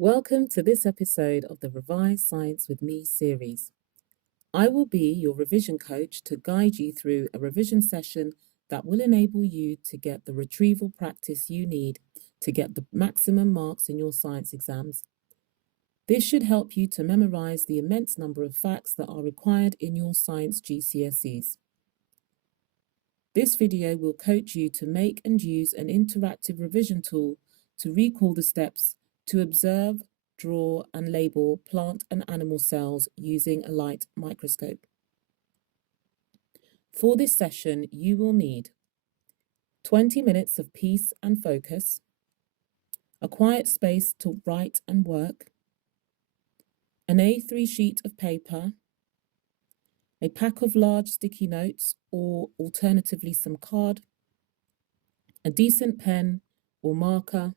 Welcome to this episode of the Revise Science with Me series. I will be your revision coach to guide you through a revision session that will enable you to get the retrieval practice you need to get the maximum marks in your science exams. This should help you to memorize the immense number of facts that are required in your science GCSEs. This video will coach you to make and use an interactive revision tool to recall the steps to observe, draw and label plant and animal cells using a light microscope. For this session, you will need 20 minutes of peace and focus, a quiet space to write and work, an A3 sheet of paper, a pack of large sticky notes or alternatively some card, a decent pen or marker,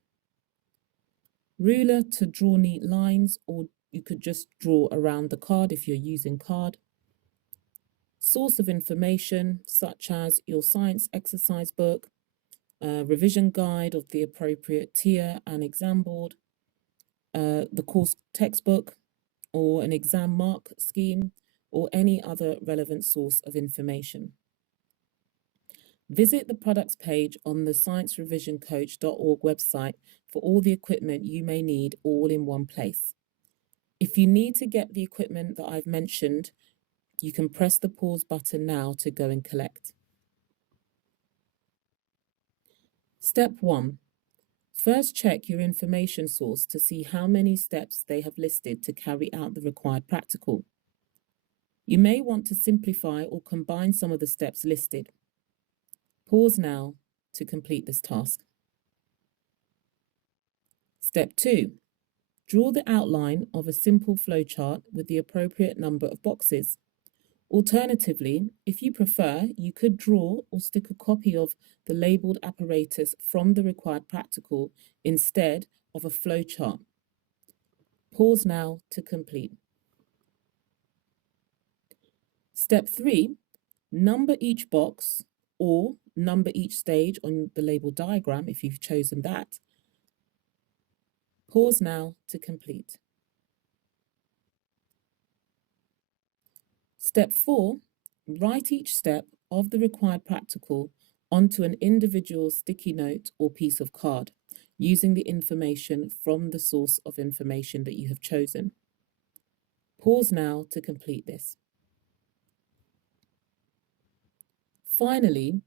ruler to draw neat lines, or you could just draw around the card if you're using card, source of information such as your science exercise book, a revision guide of the appropriate tier and exam board, the course textbook, or an exam mark scheme, or any other relevant source of information. Visit the products page on the sciencerevisioncoach.org website for all the equipment you may need all in one place. If you need to get the equipment that I've mentioned, you can press the pause button now to go and collect. Step 1. First, check your information source to see how many steps they have listed to carry out the required practical. You may want to simplify or combine some of the steps listed. Pause now to complete this task. Step 2. Draw the outline of a simple flowchart with the appropriate number of boxes. Alternatively, if you prefer, you could draw or stick a copy of the labelled apparatus from the required practical instead of a flowchart. Pause now to complete. Step 3. Number each box or number each stage on the label diagram if you've chosen that. Pause now to complete. Step 4, write each step of the required practical onto an individual sticky note or piece of card using the information from the source of information that you have chosen. Pause now to complete this. Finally,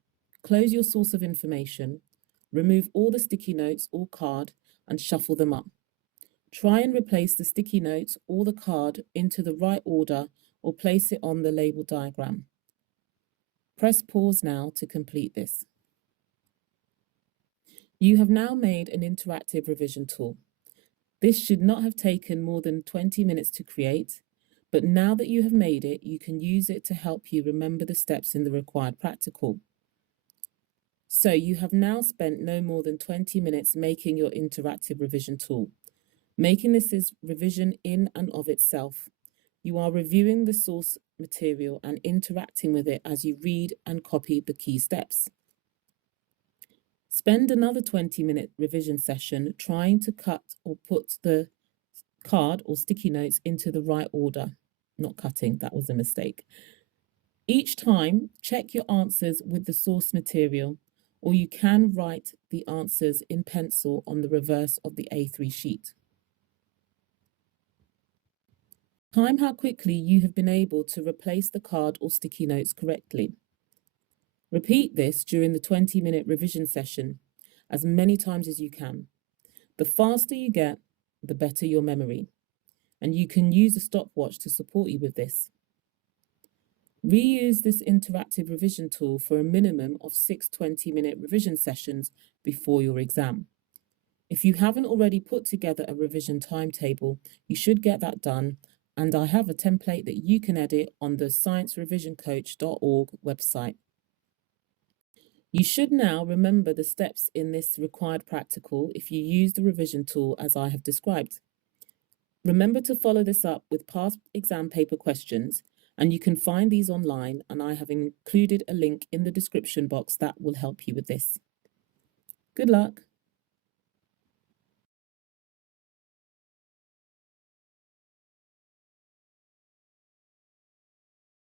close your source of information, remove all the sticky notes or card and shuffle them up. Try and replace the sticky notes or the card into the right order or place it on the label diagram. Press pause now to complete this. You have now made an interactive revision tool. This should not have taken more than 20 minutes to create, but now that you have made it, you can use it to help you remember the steps in the required practical. So you have now spent no more than 20 minutes making your interactive revision tool. Making this is revision in and of itself. You are reviewing the source material and interacting with it as you read and copy the key steps. Spend another 20-minute revision session trying to cut or put the card or sticky notes into the right order. Not cutting, that was a mistake. Each time, check your answers with the source material, or you can write the answers in pencil on the reverse of the A3 sheet. Time how quickly you have been able to replace the card or sticky notes correctly. Repeat this during the 20-minute revision session as many times as you can. The faster you get, the better your memory, and you can use a stopwatch to support you with this. Reuse this interactive revision tool for a minimum of 6 20-minute revision sessions before your exam. If you haven't already put together a revision timetable, you should get that done, and I have a template that you can edit on the sciencerevisioncoach.org website. You should now remember the steps in this required practical if you use the revision tool as I have described. Remember to follow this up with past exam paper questions, and you can find these online, and I have included a link in the description box that will help you with this. Good luck.